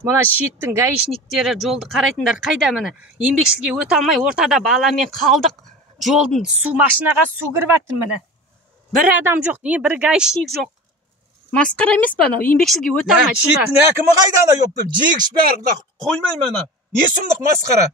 Мына шеттің гаишниктері, жолды қарайтындар қайда міне? Еңбекшілге өте алмай ортада баламен қалдық. Жолдың су машинаға су кіріп жатыр міне. Бір адам жоқ, не бір гаишник жоқ. Масқара емес па анау? Еңбекшілге өте алмай тұра. Шеттің әкімі қайда ана жоқ деп, жегіш бәрі қоймай ма ана? Не сұмдық масқара?